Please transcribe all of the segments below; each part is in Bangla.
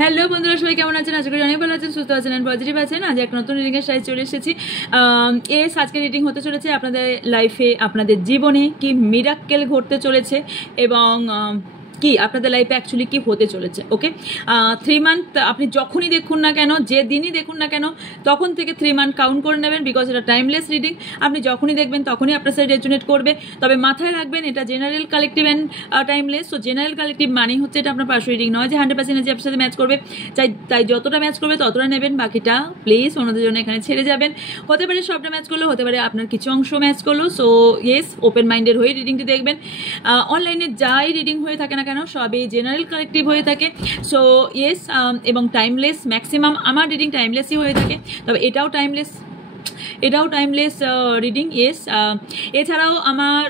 হ্যালো বন্ধুরা, সবাই কেমন আছেন? আশা করি অনেক ভালো আছেন, সুস্থ আছেন এন্ড পজিটিভ আছেন। আজ এক নতুন রিডিং এর সাথে চলে এসেছি। আজকে রিডিং হতে চলেছে আপনাদের লাইফে, আপনাদের জীবনে কি মিরাক্কেল ঘটতে চলেছে এবং কি আপনাদের লাইফে অ্যাকচুয়ালি কি হতে চলেছে। ওকে, 3 মান্থ আপনি যখনই দেখুন না কেন, যে দিনই দেখুন না কেন, তখন থেকে 3 মান্থ কাউন্ট করে নেবেন, বিকজ এটা টাইমলেস রিডিং। আপনি যখনই দেখবেন তখনই আপনার সাথে রেজোনেট করবে। তবে মাথায় রাখবেন এটা general collective and timeless. So general collective মানেই হচ্ছে এটা আপনার পার্সোনাল রিডিং নয় যে 100% যে আপনার সাথে ম্যাচ করবে। তাই যতটা ম্যাচ করবে ততটা নেবেন, বাকিটা প্লিজ অন্যদের জন্য এখানে ছেড়ে যাবেন। হতে পারে সবটা ম্যাচ করলো, হতে পারে আপনার কিছু অংশ ম্যাচ করলো। সো ইয়েস, ওপেন মাইন্ডেড হয়ে রিডিংটি দেখবেন। অনলাইনে যাই রিডিং হয়ে থাকে না কেন, সবই জেনারেল কালেকটিভ হয়ে থাকে। সো ইয়েস, এবং টাইমলেস, ম্যাক্সিমাম আমার রিডিং টাইমলেসই হয়ে থাকে। তবে এটাও টাইমলেস রিডিং। ইয়েস, এছাড়াও আমার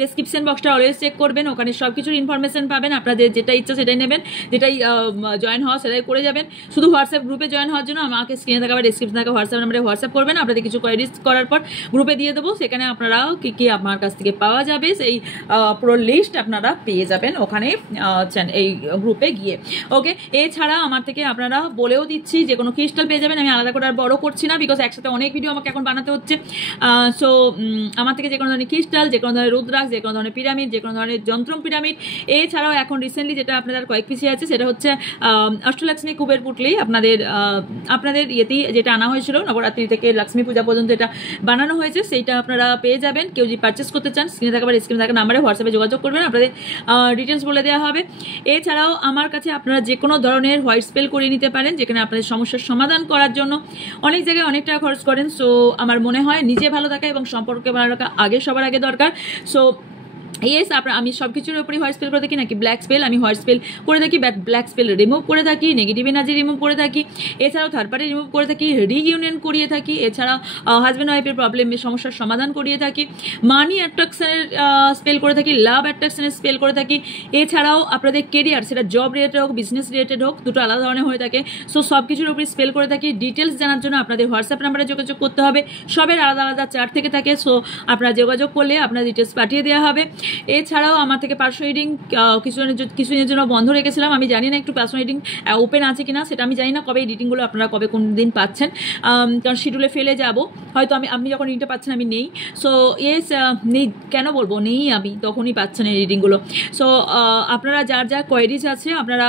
ডেসক্রিপশন বক্সটা অলওয়েজ চেক করবেন, ওখানে সব কিছুর ইনফরমেশন পাবেন। আপনাদের যেটা ইচ্ছা সেটাই নেবেন, যেটাই জয়েন হওয়া সেটাই করে যাবেন। শুধু হোয়াটসঅ্যাপ গ্রুপে জয়েন হওয়ার জন্য আমাকে স্ক্রিনে থাকা বা ডেসক্রিপশন থাকা হোয়াটসঅ্যাপ নাম্বারে হোয়াটসঅ্যাপ করবেন। আপনাদের কিছু কোয়ারিজ করার পর গ্রুপে দিয়ে দেবো, সেখানে আপনারাও কী কী আমার কাছ থেকে পাওয়া যাবে সেই পুরো লিস্ট আপনারা পেয়ে যাবেন ওখানে এই গ্রুপে গিয়ে। ওকে, এছাড়া আমার থেকে আপনারা বলেও দিচ্ছি যে কোনো ক্রিস্টাল পেয়ে যাবেন। আমি আলাদা করে আর বড় করছি না, বিকজ একসাথে অনেক ভিডিও আমাকে এখন বানাতে হচ্ছে। সো আমার থেকে যে কোনো ধরনের ক্রিস্টাল, যে কোনো ধরনের রুদ্রাক্ষ, যে কোনো ধরনের পিরামিড, যে কোনো ধরনের যন্ত্রম পিরামিড, এছাড়াও এখন রিসেন্টলি যেটা আপনাদের কয়েক পিছিয়ে আছে সেটা হচ্ছে অষ্টলক্ষ্মী কুবের পুটলি। আপনাদের ইয়েতেই যেটা আনা হয়েছিল, নবরাত্রি থেকে লক্ষ্মী পূজা পর্যন্ত এটা বানানো হয়েছে, সেইটা আপনারা পেয়ে যাবেন। কেউ যদি পারচেস করতে চান, স্ক্রিনে থাকা বা স্ক্রিনে থাকা নাম্বারে হোয়াটসঅ্যাপে যোগাযোগ করবেন, আপনাদের ডিটেলস বলে দেওয়া হবে। এছাড়াও আমার কাছে আপনারা যে কোনো ধরনের হোয়াইট স্পেল করিয়ে নিতে পারেন, যেখানে আপনাদের সমস্যার সমাধান করার জন্য অনেক জায়গায় অনেক টাকা খরচ করেন। সো আমার মনে হয় নিজে ভালো থাকা এবং সম্পর্কে ভালো রাখা সবার আগে দরকার। সো ইয়েস, আমি সব কিছুর উপরই হোয়াইট স্পেল করে থাকি, নাকি ব্ল্যাক স্পেল আমি হোয়াইট স্পেল করে থাকি, ব্ল্যাক স্পেল রিমুভ করে থাকি, নেগেটিভ এনার্জি রিমুভ করে থাকি, এছাড়াও থার্ড পার্টি রিমুভ করে থাকি, রিইউনিয়ন করিয়ে থাকি, এছাড়া হাজব্যান্ড ওয়াইফের প্রবলেমের সমস্যার সমাধান করিয়ে থাকি, মানি অ্যাট্রাকশনের স্পেল করে থাকি, লাভ অ্যাট্রাকশনের স্পেল করে থাকি। এছাড়াও আপনাদের কেরিয়ার, সেটা জব রিলেটেড হোক, বিজনেস রিলেটেড হোক, দুটো আলাদা ধরনের হয়ে থাকে। সো সব কিছুর উপরই স্পেল করে থাকি। ডিটেলস জানার জন্য আপনাদের হোয়াটসঅ্যাপ নাম্বারে যোগাযোগ করতে হবে। সবের আলাদা আলাদা চার্ট থেকে থাকে। সো আপনারা যোগাযোগ করলে আপনার ডিটেলস পাঠিয়ে দেওয়া হবে। এছাড়াও আমার থেকে পার্সোনাল রিডিং কিছুদিনের জন্য বন্ধ রেখেছিলাম। আমি জানি না একটু পার্সোনাল রিডিং ওপেন আছে কিনা, সেটা আমি জানি না। কবে এই রিডিংগুলো আপনারা কোন দিন পাচ্ছেন, কারণ শিডিউলে ফেলে যাব হয়তো। আপনি যখন রিডিংটা পাচ্ছেন আমি নেই। সো ইয়েস, নেই কেন বলবো, নেই আমি, তখনই পাচ্ছেন এই রিডিংগুলো। সো আপনারা যার যা কোয়ারিজ আছে আপনারা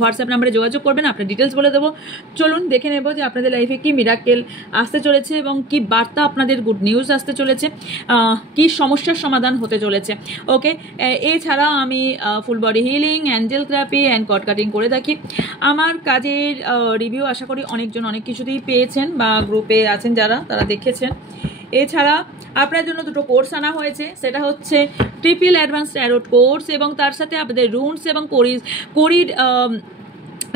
হোয়াটসঅ্যাপ নাম্বারে যোগাযোগ করবেন, আপনার ডিটেলস বলে দেবো। চলুন দেখে নেব যে আপনাদের লাইফে কি মিরাক্কেল আসতে চলেছে এবং কি বার্তা, আপনাদের গুড নিউজ আসতে চলেছে, কি সমস্যার সমাধান হতে চলেছে। ওকে, এছাড়া আমি full body healing, angel therapy and cord cutting করে থাকি। আমার কাজের রিভিউ আশা করি অনেকজন অনেক কিছুতেই পেয়েছেন বা গ্রুপে আছেন যারা, তারা দেখেছেন। এছাড়া আপনার জন্য দুটো কোর্স আনা হয়েছে, সেটা হচ্ছে ট্রিপল অ্যাডভান্স ট্যারোট কোর্স এবং তার সাথে আপনাদের রুনস এবং কোরির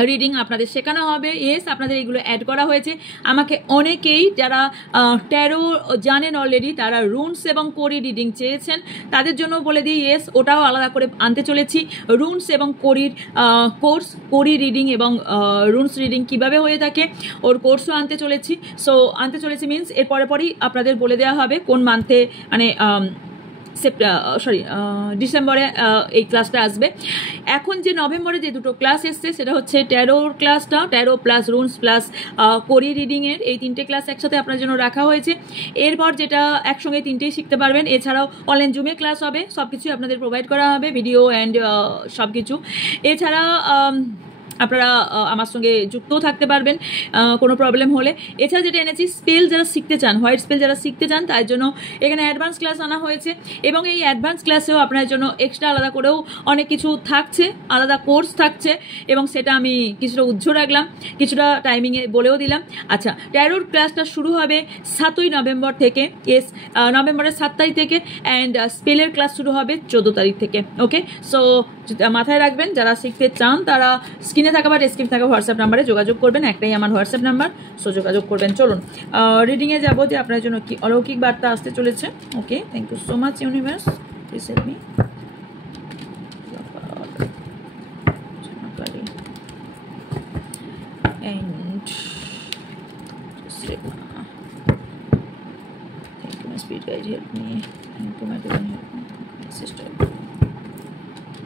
রিডিং আপনাদের শেখানো হবে। ইয়েস, আপনাদের এগুলো অ্যাড করা হয়েছে। আমাকে অনেকেই যারা ট্যারো জানেন অলরেডি, তারা রুনস এবং কোরি রিডিং চেয়েছেন, তাদের জন্য বলে দিই ইয়েস, ওটাও আলাদা করে আনতে চলেছি। রুনস এবং কোরির কোর্স, কোরি রিডিং এবং রুনস রিডিং কিভাবে হয়ে থাকে ওর কোর্সও আনতে চলেছি। সো আনতে চলেছি মিনস এর পরেই আপনাদের বলে দেওয়া হবে কোন মান্থে, মানে ডিসেম্বরে এই ক্লাসটা আসবে। এখন যে নভেম্বরে যে দুটো ক্লাস এসছে সেটা হচ্ছে ট্যারোর ক্লাসটা, ট্যারো প্লাস রুনস প্লাস কোরি রিডিংয়ের, এই 3টে ক্লাস একসাথে আপনার জন্য রাখা হয়েছে। এরপর যেটা একসঙ্গে 3টেই শিখতে পারবেন। এছাড়াও অনলাইন জুমে ক্লাস হবে, সব কিছুই আপনাদের প্রোভাইড করা হবে, ভিডিও অ্যান্ড সব কিছু। এছাড়া আপনারা আমার সঙ্গে যুক্তও থাকতে পারবেন কোনো প্রবলেম হলে। এছাড়া যেটা এনেছি, স্পেল যারা শিখতে চান, হোয়াইট স্পেল যারা শিখতে চান, তার জন্য এখানে অ্যাডভান্স ক্লাস আনা হয়েছে এবং এই অ্যাডভান্স ক্লাসেও আপনার জন্য এক্সট্রা আলাদা করেও অনেক কিছু থাকছে, আলাদা কোর্স থাকছে এবং সেটা আমি কিছুটা উজ্জ্ব রাখলাম, কিছুটা টাইমিংয়ে বলেও দিলাম। আচ্ছা, ট্যারোর ক্লাসটা শুরু হবে 7ই নভেম্বর থেকে, নভেম্বরের 7 তারিখ থেকে, অ্যান্ড স্পেলের ক্লাস শুরু হবে 14 তারিখ থেকে। ওকে, সো মাথায় রাখবেন, যারা শিখতে চান তারা স্ক্রিনে থাকা বা ডেসক্রিপশনে থাকা হোয়াটসঅ্যাপ নাম্বারে যোগাযোগ করবেন, একটাই আমার হোয়াটসঅ্যাপ নাম্বার। সো যোগাযোগ করবেন। চলুন রিডিংয়ে যাবো যে আপনার জন্য কি অলৌকিক বার্তা আসতে চলেছে। Okay, thank you so much universe, please help me. And thank you, my spirit guide, help me. Thank you, my divine help me, my sister.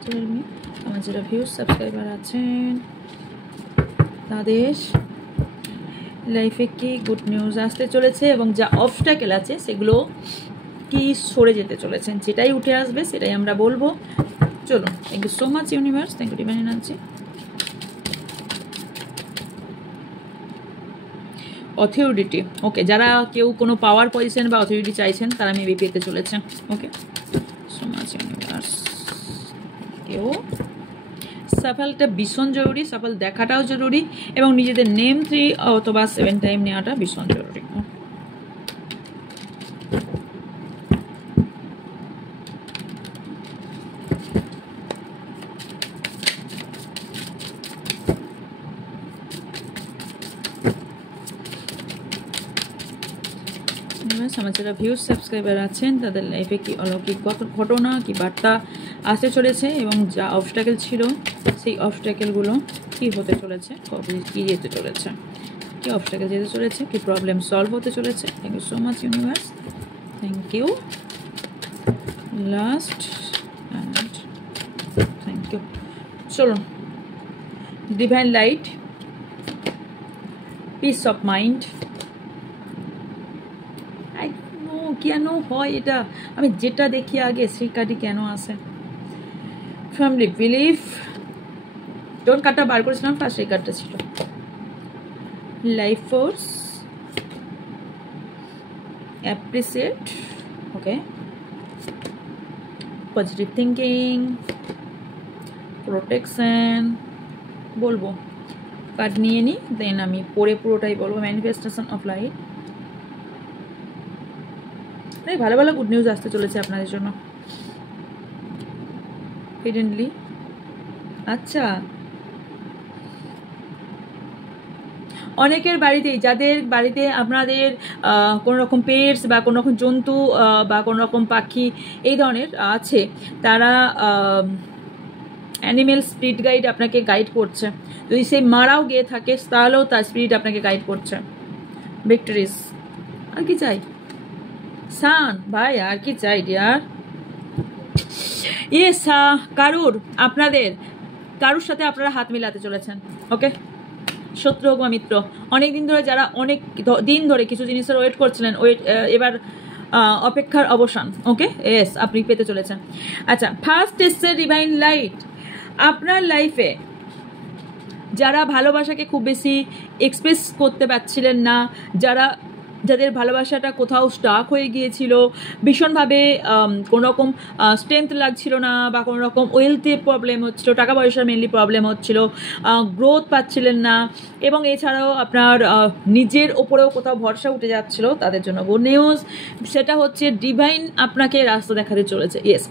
Tell me আমার যারা ভিউজ সাবস্ক্রাইবার আছেন তাদের লাইফে কি গুড নিউজ আসতে চলেছে এবং যা অবস্ট্যাকেল আছে সেগুলো কি সরে যেতে চলেছেন, যেটাই উঠে আসবে সেটাই আমরা বলবো। চলুন, thank you so much universe, thank you divine energy. Authority, okay, যারা কেউ কোনো পাওয়ার পজিশন বা অথরিটি চাইছেন তারা মেবি পেতে চলেছে। ওকে, সো মাচ ইউনিভার্স, কেউ সাফলটা ভীষণ জরুরি, সাফল দেখাটাও জরুরি এবং নিজেদের নেম 3 অথবা 7 টাইম নেওয়াটা ভীষণ জরুরি। আমার যারা ভিউজ সাবস্ক্রাইবার আছেন তাদের লাইফে কি অলৌকিক ঘটনা কি বার্তা আসতে চলেছে এবং যা অবস্ট্যাকেল ছিল সেই অবস্ট্যাকেলগুলো কি হতে চলেছে, কি যেতে চলেছে, কি অবস্ট্যাকেল যেতে চলেছে, কি প্রবলেম সলভ হতে চলেছে। Thank you so much universe, thank you last and thank you. চলুন, divine light, peace of mind. কেন হয় এটা, আমি যেটা দেখি আগে সেই কার্ডই কেন আসে? ফ্যামিলি বিলিভ, ডোন্ট কার্ডটা বার করেছিলাম ফার্স্ট, এই কার্ডটা ছিল। লাইফ ফোর্স, অ্যাপ্রিসিয়েট, ওকে, পজিটিভ থিঙ্কিং, প্রোটেকশন বলবো। কার্ড নিয়ে নিই, দেন আমি পরে পুরোটাই বলবো। ম্যানিফেস্টেশন অফ লাইট, ভালো ভালো গুড নিউজ আসতে চলেছে আপনাদের জন্য হিডেনলি। আচ্ছা, অনেকের বাড়িতেই, যাদের বাড়িতে আপনাদের কোনো রকম পেটস বা কোনো রকম জন্তু বা কোনো রকম পাখি এই ধরনের আছে, তারা অ্যানিমেল স্পিরিট গাইড আপনাকে গাইড করছে। যদি সেই মারাও গিয়ে থাকে তাহলেও তার স্পিরিট আপনাকে গাইড করছে। ভিক্টরিস, আর কি চাই সান ভাই, আর কি চাই ডিয়ার? ইয়েস, কারুর সাথে আপনারা হাত মিলাতে চলেছেন। ওকে, শত্রু হোক বা মিত্র, অনেক দিন ধরে যারা অনেক দিন ধরে কিছু জিনিসের ওয়েট করছিলেন, এবার অপেক্ষার অবসান। ওকে, ইয়েস, আপনি পেতে চলেছেন। আচ্ছা, ফার্স্ট এসছে ডিভাইন লাইট। আপনার লাইফে যারা ভালোবাসাকে খুব বেশি এক্সপ্রেস করতে পারছিলেন না, যাদের ভালোবাসাটা কোথাও স্টাক হয়ে গিয়েছিল, ভীষণভাবে কোনো রকম স্ট্রেংথ লাগছিল না বা কোনো রকম ওয়েলথের প্রবলেম হচ্ছিল, টাকা পয়সার মেনলি প্রবলেম হচ্ছিল, গ্রোথ পাচ্ছিলেন না এবং এছাড়াও আপনার নিজের ওপরেও কোথাও ভরসা উঠে যাচ্ছিল, তাদের জন্য গুড নিউজ। সেটা হচ্ছে ডিভাইন আপনাকে রাস্তা দেখাতে চলেছে। ইয়েস,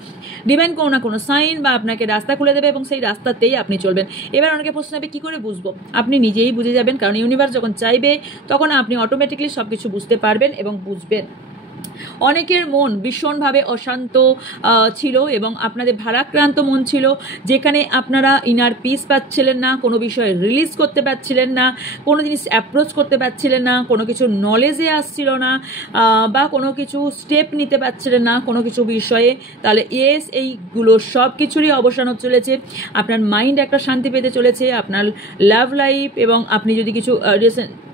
ডিভাইন কোনো না কোনো সাইন বা আপনাকে রাস্তা খুলে দেবে এবং সেই রাস্তাতেই আপনি চলবেন। এবার অনেকে প্রশ্ন হবে কী করে বুঝবো? আপনি নিজেই বুঝে যাবেন, কারণ ইউনিভার্স যখন চাইবে তখন আপনি অটোমেটিকলি সব কিছু বুঝতে পারবেন এবং বুঝবেন। অনেকের মন ভীষণভাবে অশান্ত ছিল এবং আপনাদের ভারাক্রান্ত মন ছিল, যেখানে আপনারা ইনার পিস পাচ্ছিলেন না, কোনো বিষয়ে রিলিজ করতে পারছিলেন না, কোনো জিনিস অ্যাপ্রোচ করতে পারছিলেন না, কোনো কিছু নলেজে আসছিল না বা কোনো কিছু স্টেপ নিতে পারছিলেন না কোনো কিছু বিষয়ে। তাহলে ইয়েস, এইগুলো সব কিছুরই অবসান হতে চলেছে। আপনার মাইন্ড একটা শান্তি পেতে চলেছে, আপনার লাভ লাইফ, এবং আপনি যদি কিছু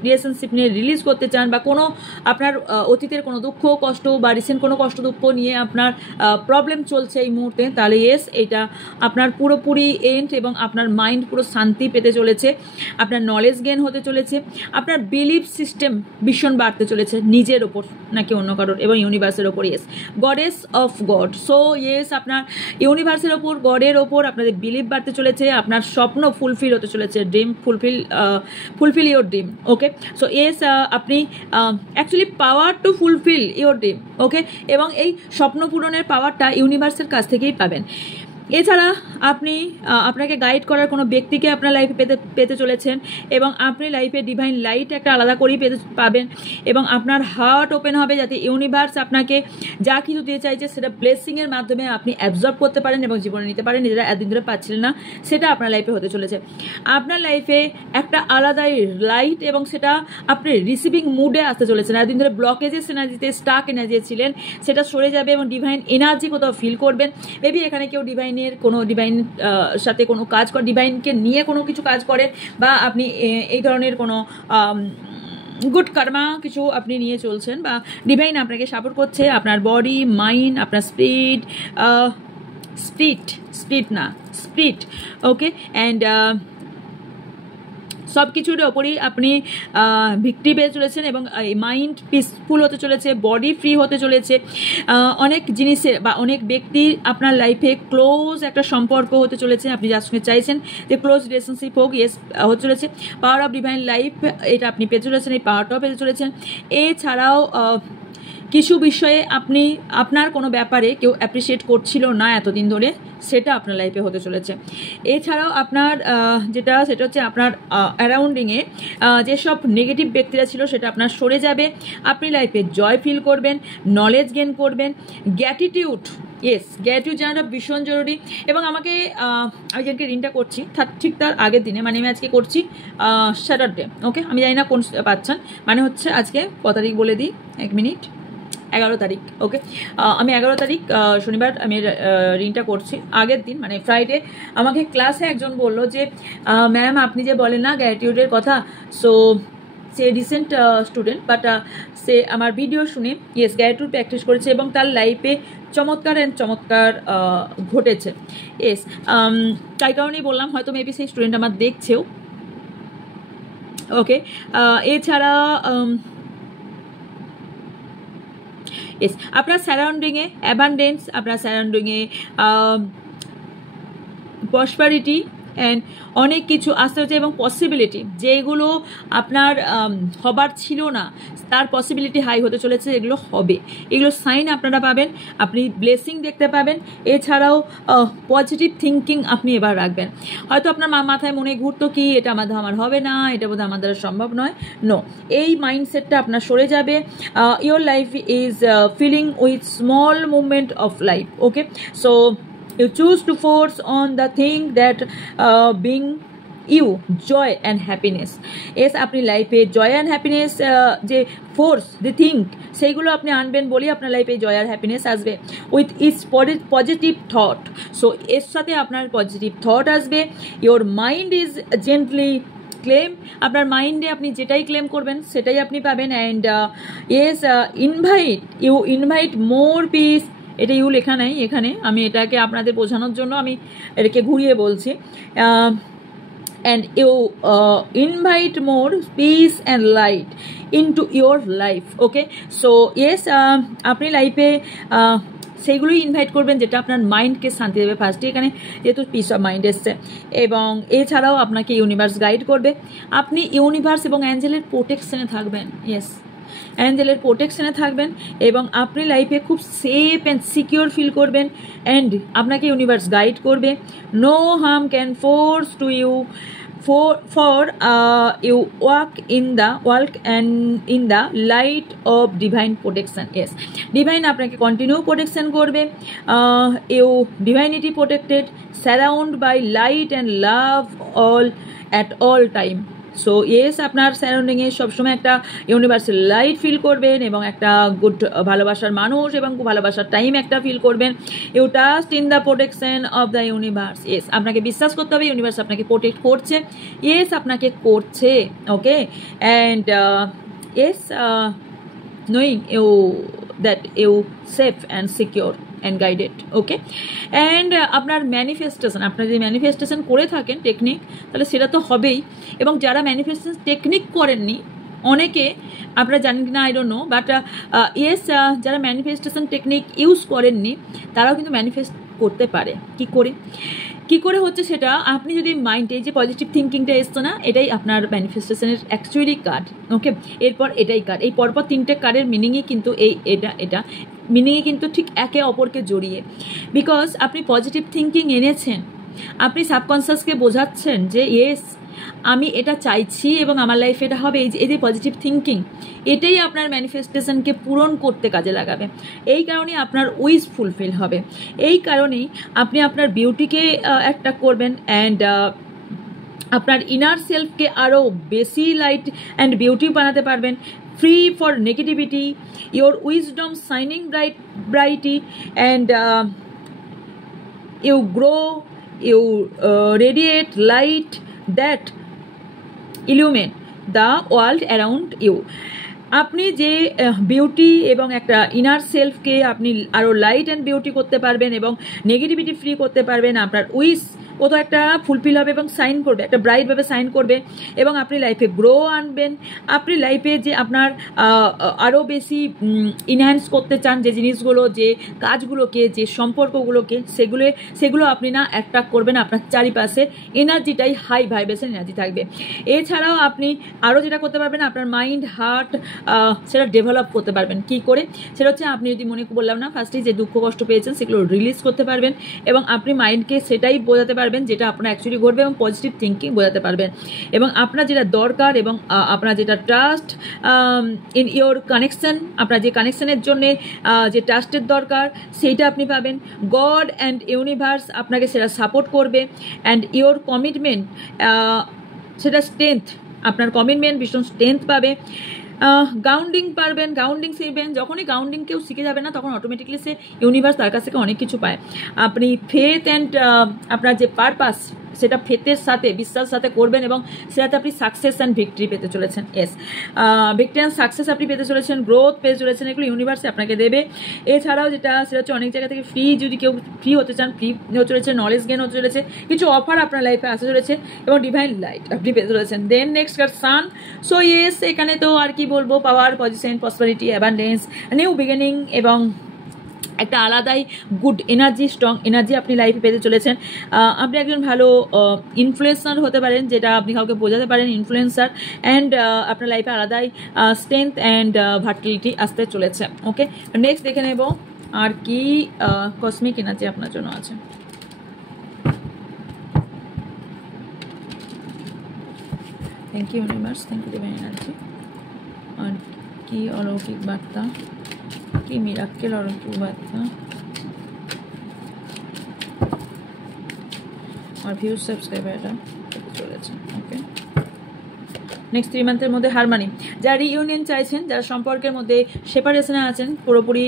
রিলেশনশিপ নিয়ে রিলিজ করতে চান বা কোনো আপনার অতীতের কোনো দুঃখ কষ্ট বা রিসেন্ট কোনো কষ্ট দুঃখ নিয়ে আপনার প্রবলেম চলছে এই মুহূর্তে, তাহলে ইয়েস, এটা আপনার পুরোপুরি এন্ড এবং আপনার মাইন্ড পুরো শান্তি পেতে চলেছে। আপনার নলেজ গেইন হতে চলেছে, আপনার বিলিফ সিস্টেম ভীষণ বাড়তে চলেছে নিজের ওপর নাকি অন্য কারোর এবং ইউনিভার্সের ওপর। Yes, goddess of god. So yes, আপনার ইউনিভার্সের ওপর, গডের ওপর আপনাদের বিলিফ বাড়তে চলেছে, আপনার স্বপ্ন ফুলফিল হতে চলেছে, dream fulfil your dream. Okay, so yes, আপনি actually power to fulfil your dream. Okay, এবং এই স্বপ্ন পূরণের পাওয়ারটা ইউনিভার্সের কাছ থেকেই পাবেন। এছাড়া আপনি আপনাকে গাইড করার কোনো ব্যক্তিকে আপনার লাইফে পেতে চলেছেন এবং আপনি লাইফে ডিভাইন লাইট একটা আলাদা করেই পাবেন এবং আপনার হার্ট ওপেন হবে যাতে ইউনিভার্স আপনাকে যা কিছু দিয়ে চাইছে সেটা ব্লেসিংয়ের মাধ্যমে আপনি অ্যাবজর্ব করতে পারেন এবং জীবনে নিতে পারেন, যেটা এতদিন ধরে পাচ্ছিলেন না সেটা আপনার লাইফে হতে চলেছে। আপনার লাইফে একটা আলাদাই লাইট এবং সেটা আপনি রিসিভিং মুডে আসতে চলেছেন। এতদিন ধরে ব্লকেজেস এনার্জিতে স্টাক এনার্জি ছিলেন, সেটা সরে যাবে এবং ডিভাইন এনার্জি কোথাও ফিল করবেন। মেবি এখানে কেউ ডিভাইন ডিভাইনের কোনো ডিভাইন সাথে কোনো কাজ করেন, ডিভাইনকে নিয়ে কোনো কিছু কাজ করেন, বা আপনি এই ধরনের কোনো গুড কর্মা কিছু আপনি নিয়ে চলছেন, বা ডিভাইন আপনাকে সাপোর্ট করছে, আপনার বডি, মাইন্ড, আপনার স্পিরিট, ওকে। অ্যান্ড সব কিছুর ওপরেই আপনি ভিক্টরি পেয়ে চলেছেন, এবং মাইন্ড পিসফুল হতে চলেছে, বডি ফ্রি হতে চলেছে। অনেক জিনিসের বা অনেক ব্যক্তির আপনার লাইফে ক্লোজ একটা সম্পর্ক হতে চলেছে, আপনি যার সঙ্গে চাইছেন যে ক্লোজ রিলেশনশিপ হোক, ইয়েস হতে চলেছে। পাওয়ার অফ ডিভাইন লাইফ, এটা আপনি পেয়ে চলেছেন, এই পাওয়ারটাও পেতে চলেছেন। এছাড়াও কিছু বিষয়ে আপনি আপনার কোনো ব্যাপারে কেউ অ্যাপ্রিসিয়েট করছিল না এতদিন ধরে, সেটা আপনার লাইফে হতে চলেছে। এছাড়াও আপনার সেটা হচ্ছে আপনার অ্যারাউন্ডিংয়ে যেসব নেগেটিভ ব্যক্তিরা ছিল সেটা আপনার সরে যাবে, আপনি লাইফে জয় ফিল করবেন, নলেজ গেন করবেন। গ্র্যাটিটিউড, ইয়েস, গ্র্যাটিটিউড জানাটা ভীষণ জরুরি। এবং আমি যেদিনকে রিনটা করছি ঠিক তার আগের দিনে, মানে আমি আজকে করছি স্যাটারডে, ওকে। আমি জানি না কোন পাচ্ছেন, মানে হচ্ছে আজকে কত তারিখ বলে দিই, 1 মিনিট, 11 তারিখ, ওকে। আমি 11 তারিখ শনিবার আমি রিনটা করছি। আগের দিন মানে ফ্রাইডে আমাকে ক্লাসে একজন বললো যে ম্যাম আপনি যে বলেন না গ্র্যাটিটিউডের কথা, সো সে রিসেন্ট স্টুডেন্ট, বাট সে আমার ভিডিও শুনে ইয়েস গ্র্যাটিটিউড প্র্যাকটিস করেছে এবং তার লাইফে চমৎকার ঘটেছে, ইয়েস। তাই কারণেই বললাম, হয়তো মেবি সেই স্টুডেন্ট আমার দেখছেও, ওকে। এছাড়া ইয়েস, আপনার সারাউন্ডিংয়ে অ্যাবান্ডেন্স, আপনার সারাউন্ডিংয়ে প্রসপারিটি অ্যান্ড অনেক কিছু আসতে হচ্ছে, এবং পসিবিলিটি যেগুলো আপনার হবার ছিল না তার পসিবিলিটি হাই হতে চলেছে, এগুলো হবে, এগুলো সাইন আপনারা পাবেন, আপনি ব্লেসিং দেখতে পাবেন। এছাড়াও পজিটিভ থিঙ্কিং আপনি এবার রাখবেন। হয়তো আপনার মাথায় মনে ঘুরতো কি এটা আমার হবে না, এটা বোধহয় আমার দ্বারা সম্ভব নয়, নো, এই মাইন্ডসেটটা আপনার সরে যাবে। Your life is filling with small movement of life, okay. So you choose to force on the thing that bring you joy and happiness. Yes, আপনি লাইফে জয় অ্যান্ড হ্যাপিনেস যে ফোর্স দি থিঙ্ক সেইগুলো আপনি আনবেন বলেই আপনার লাইফে জয় আর হ্যাপিনেস আসবে, with its positive thought. So এর সাথে আপনার পজিটিভ থট আসবে। Your mind is gently claim, আপনার মাইন্ডে আপনি যেটাই ক্লেম করবেন সেটাই আপনি পাবেন। And yes, invite more piece, এটা ইউ লেখা নাই এখানে, আমি এটাকে আপনাদের বোঝানোর জন্য আমি এটাকে ঘুরিয়ে বলছি। And you invite more peace and light into your life, okay. So yes, আপনি লাইফে সেইগুলোই ইনভাইট করবেন যেটা আপনার মাইন্ডকে শান্তি দেবে ফার্স্টে, এখানে যেহেতু পিস অফ মাইন্ড এসছে। এবং এছাড়াও আপনাকে ইউনিভার্স গাইড করবে, আপনি ইউনিভার্স এবং অ্যাঞ্জেলের প্রোটেকশনে থাকবেন, ইয়েস, অ্যাঞ্জেলের প্রোটেকশনে থাকবেন, এবং আপনি লাইফে খুব সেফ অ্যান্ড সিকিওর ফিল করবেন। অ্যান্ড আপনাকে ইউনিভার্স গাইড করবে, no harm can force to you for you walk in the light of divine protection. Yes, divine আপনাকে কন্টিনিউ প্রোটেকশন করবে। you divinity protected, surround by light and love at all time. So yes, আপনার সারাউন্ডিংয়ে সবসময় একটা ইউনিভার্সাল লাইট ফিল করবেন, এবং একটা গুড ভালোবাসার মানুষ এবং ভালোবাসার টাইম একটা ফিল করবেন। You trust in the protection of the universe. Yes, আপনাকে বিশ্বাস করতে হবে ইউনিভার্স আপনাকে প্রোটেক্ট করছে, ইয়েস আপনাকে করছে, okay. And yes, knowing you that you safe and secure and guided, okay. And আপনার ম্যানিফেস্টেশন, আপনারা যদি ম্যানিফেস্টেশন করে থাকেন টেকনিক, তাহলে সেটা তো হবেই। এবং যারা ম্যানিফেস্টেশন টেকনিক করেননি, অনেকে আপনারা জানেন কিনা I don't know, but yes, যারা ম্যানিফেস্টেশন টেকনিক ইউজ করেননি তারাও কিন্তু ম্যানিফেস্ট করতে পারে। কি করে হচ্ছে সেটা, আপনি যদি মাইন্ডে যে পজিটিভ থিঙ্কিংটা এসছে না, এটাই আপনার ম্যানিফেস্টেশনের অ্যাকচুয়ালি কার্ড, ওকে। এরপর এটাই কার্ড, এই পরপর 3টে কার্ডের মিনিংই কিন্তু এটা মিনিংয়ে কিন্তু ঠিক একে অপরকে জড়িয়ে, বিকজ আপনি পজিটিভ থিঙ্কিং এনেছেন, আপনি সাবকনসিয়াসকে বোঝাচ্ছেন যে ইয়েস আমি এটা চাইছি এবং আমার লাইফে এটা হবে। এই যে পজিটিভ থিঙ্কিং, এটাই আপনার ম্যানিফেস্টেশনকে পূরণ করতে কাজে লাগাবে। এই কারণেই আপনার উইশ ফুলফিল হবে, এই কারণেই আপনি আপনার বিউটিকে একটা করবেন, অ্যান্ড আপনার ইনার সেলফকে আরও বেশি লাইট অ্যান্ড বিউটি বানাতে পারবেন, free for negativity, your wisdom shining brightly, and you grow, you radiate light that illuminate the world around you. আপনি যে বিউটি এবং একটা ইনার সেলফকে আপনি আরও লাইট অ্যান্ড বিউটি করতে পারবেন এবং নেগেটিভিটি ফ্রি করতে পারবেন। আপনার উইশ কোথাও একটা ফুলফিল হবে এবং সাইন করবে, একটা ব্রাইটভাবে সাইন করবে এবং আপনি লাইফে গ্রো আনবেন। আপনি লাইফে যে আপনার আরও বেশি ইনহ্যান্স করতে চান যে জিনিসগুলো, যে কাজগুলোকে, যে সম্পর্কগুলোকে, সেগুলো আপনি না অ্যাট্রাক্ট করবেন। আপনার চারিপাশে এনার্জিটাই হাই ভাইব্রেশন এনার্জি থাকবে। এছাড়াও আপনি আরও যেটা করতে পারবেন, আপনার মাইন্ড হার্ট সেটা ডেভেলপ করতে পারবেন। কি করে? সেটা হচ্ছে আপনি যদি মনে বললাম না ফার্স্টেই যে দুঃখ কষ্ট পেয়েছেন সেগুলো রিলিজ করতে পারবেন এবং আপনি মাইন্ডকে সেটাই বোঝাতে পারবেন যেটা আপনার অ্যাকচুয়ালি ঘটবে এবং পজিটিভ থিঙ্কিং বোঝাতে পারবেন এবং আপনার যেটা দরকার এবং আপনার যেটা ট্রাস্ট ইন ইয়োর কানেকশন, আপনার যে কানেকশনের জন্য যে ট্রাস্টের দরকার সেইটা আপনি পাবেন। গড অ্যান্ড ইউনিভার্স আপনাকে সেটা সাপোর্ট করবে অ্যান্ড ইয়োর কমিটমেন্ট সেটা স্ট্রেংথ, আপনার কমিটমেন্ট ভীষণ স্ট্রেংথ পাবে। গাউন্ডিং পারবেন, গাউন্ডিং শিখবেন। যখনই গাউন্ডিং কেউ শিখে যাবে না তখন অটোমেটিকলি সে ইউনিভার্স তার কাছ থেকে অনেক কিছু পায়। আপনি ফেথ অ্যান্ড আপনার যে পারপাস সেটা ফেথের সাথে, বিশ্বাসের সাথে করবেন এবং সেটাতে আপনি সাকসেস অ্যান্ড ভিক্টরি পেতে চলেছেন। এস ভিক্টরি অ্যান্ড সাকসেস আপনি পেতে চলেছেন, গ্রোথ পেতে চলেছেন, এগুলো ইউনিভার্সে আপনাকে দেবে। এছাড়াও যেটা সেটা হচ্ছে অনেক জায়গা থেকে ফ্রি, যদি কেউ ফ্রি হতে চান ফ্রি হতে চলেছে, নলেজ গেন হতে চলেছে, কিছু অফার আপনার লাইফে আসতে চলেছে এবং ডিভাইন লাইট আপনি পেতে চলেছেন। Then next card sun. So yes, এখানে তো আর কি বলবো, power, position, prosperity, abundance, new beginning এবং একটা আলাদাই গুড এনার্জি, স্ট্রং এনার্জি আপনি লাইফে পেতে চলেছেন। আপনি একজন ভালো ইনফ্লুয়েন্সার হতে পারেন, যেটা আপনি কাউকে বোঝাতে পারেন, ইনফ্লুয়েন্সার। অ্যান্ড আপনার লাইফে আলাদাই স্ট্রেংথ অ্যান্ড ভার্টিলিটি আসতে চলেছে। ওকে, নেক্সট দেখে নেব আর কি কসমিক এনার্জি আপনার জন্য আছে। Thank you universe, thank you divine energy. আর কি অলৌকিক বার্তা, কি মিরাক্কেল অলৌকিক বার্তা আর ভিউজ সাবস্ক্রাইবার এটা চলেছে। ওকে, নেক্সট 3 মান্থের মধ্যে হারমানি, যারা রিইউনিয়ন চাইছেন, যারা সম্পর্কের মধ্যে সেপারেশনে আছেন, পুরোপুরি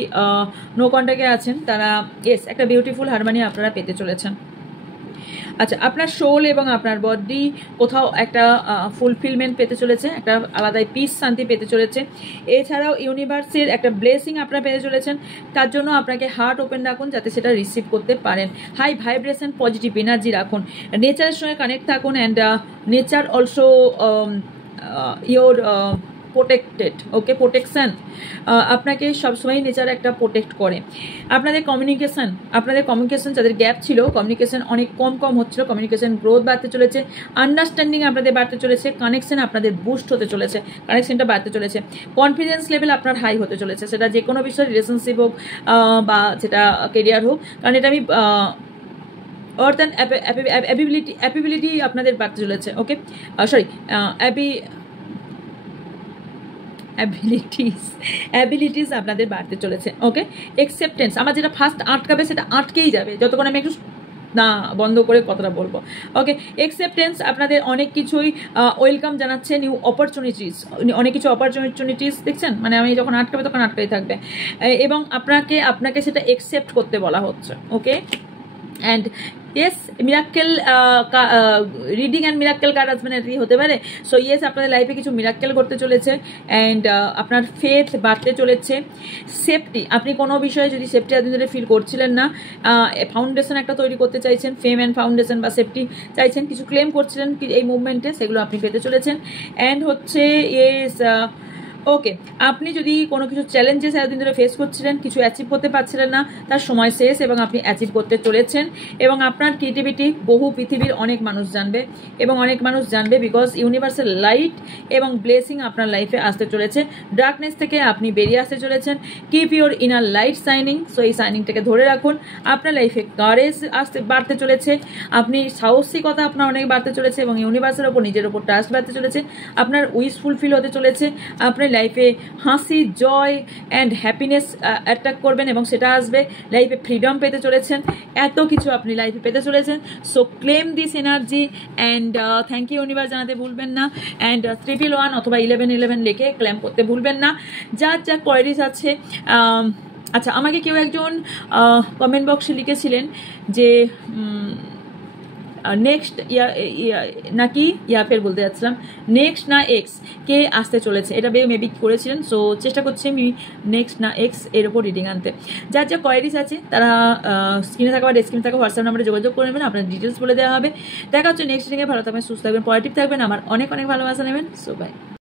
নো কন্ট্যাক্টে আছেন, তারা ইয়েস একটা বিউটিফুল হারমানি আপনারা পেতে চলেছেন। আচ্ছা, আপনার সোল এবং আপনার বডি কোথাও একটা ফুলফিলমেন্ট পেতে চলেছে, একটা আলাদাই পিস, শান্তি পেতে চলেছে। এছাড়াও ইউনিভার্সের একটা ব্লেসিং আপনারা পেতে চলেছেন। তার জন্য আপনাকে হার্ট ওপেন রাখুন যাতে সেটা রিসিভ করতে পারেন। হাই ভাইব্রেশন, পজিটিভ এনার্জি রাখুন, নেচারের সঙ্গে কানেক্ট থাকুন and nature also your protected. Okay, protection আপনাকে সবসময় নেচার একটা প্রোটেক্ট করে। আপনাদের কমিউনিকেশন যাদের গ্যাপ ছিল, কমিউনিকেশন অনেক কম হচ্ছিল, কমিউনিকেশন গ্রোথ বাড়তে চলেছে, আন্ডারস্ট্যান্ডিং আপনাদের বাড়তে চলেছে, কানেকশন আপনাদের বুস্ট হতে চলেছে, কানেকশনটা বাড়তে চলেছে, কনফিডেন্স লেভেল আপনার হাই হতে চলেছে, সেটা যে কোনো বিষয়, রিলেশনশিপ হোক বা সেটা কেরিয়ার হোক। কারণ এটা আমি অর দ্যান অ্যাবিলিটি আপনাদের বাড়তে চলেছে। ওকে, সরি অ্যাবিলিটিস আপনাদের বাড়তে চলেছে। ওকে, অ্যাকসেপ্টেন্স, আমার যেটা ফার্স্ট আটকাবে সেটা আটকেই যাবে যতক্ষণ আমি একটু না বন্ধ করে কথাটা বলবো। ওকে, অ্যাকসেপ্টেন্স আপনাদের অনেক কিছুই ওয়েলকাম জানাচ্ছে, নিউ অপরচুনিটিস, অনেক কিছু অপরচুনিটিস দেখছেন, মানে আমি যখন আটকাবে তখন আটকাই থাকবে এবং আপনাকে সেটা অ্যাকসেপ্ট করতে বলা হচ্ছে। Okay, and yes miracle reading and miracle card হাজবেন্ডারি হতে পারে। সো ইয়েস, আপনাদের লাইফে কিছু মিরাক্কেল করতে চলেছে অ্যান্ড আপনার ফেথ বাড়তে চলেছে। সেফটি, আপনি কোনো বিষয়ে যদি সেফটি আপনি ধরে ফিল করছিলেন না, ফাউন্ডেশন একটা তৈরি করতে চাইছেন, ফেম অ্যান্ড ফাউন্ডেশন বা সেফটি চাইছেন, কিছু ক্লেম করছিলেন এই মুভমেন্টে, সেগুলো আপনি পেতে চলেছেন। অ্যান্ড হচ্ছে ইয়েস ওকে, আপনি যদি কোনো কিছু চ্যালেঞ্জেস এতদিন ধরে ফেস করছিলেন, কিছু অ্যাচিভ করতে পারছিলেন না, তার সময় শেষ এবং আপনি অ্যাচিভ করতে চলেছেন এবং আপনার ক্রিয়েটিভিটি বহু পৃথিবীর অনেক মানুষ জানবে বিকজ ইউনিভার্সাল লাইট এবং ব্লেসিং আপনার লাইফে আসতে চলেছে। ডার্কনেস থেকে আপনি বেরিয়ে আসতে চলেছেন। Keep your inner light shining. So এই শাইনিংটাকে ধরে রাখুন। আপনার লাইফে কারেজ বাড়তে চলেছে, আপনি সাহসিকতা আপনার অনেক বাড়তে চলেছে এবং ইউনিভার্সের ওপর, নিজের ওপর ট্রাস্ট বাড়তে চলেছে। আপনার উইশ ফুলফিল হতে চলেছে। আপনার লাইফে হাসি, জয় অ্যান্ড হ্যাপিনেস অ্যাট্রাক্ট করবেন এবং সেটা আসবে। লাইফে ফ্রিডম পেতে চলেছেন, এত কিছু আপনি লাইফে পেতে চলেছেন। So claim this energy and thank you universe জানাতে ভুলবেন না। অ্যান্ড 1111 অথবা 1111 লিখে ক্লেম করতে ভুলবেন না। যার কোয়ারিজ আছে আচ্ছা, আমাকে কেউ একজন কমেন্ট বক্সে লিখেছিলেন যে নেক্সট নাকি ফের বলতে যাচ্ছিলাম, নেক্সট না এক্স কে আসতে চলেছে, এটা মেবি করেছিলেন। সো চেষ্টা করছি আমি নেক্সট না এক্স এর ওপর রিডিং আনতে। যার যা কোয়ারিজ আছে তারা স্ক্রিনে থাকা বা ডেসক্রিনে থাকা হোয়াটসঅ্যাপ নাম্বারে যোগাযোগ করে নেবেন, আপনার ডিটেলস বলে দেওয়া হবে। দেখা হচ্ছে নেক্সট রিডিংয়ে। ভালো থাকবেন, সুস্থ থাকবেন, পজিটিভ থাকবেন, আমার অনেক অনেক ভালোবাসা নেবেন। So by.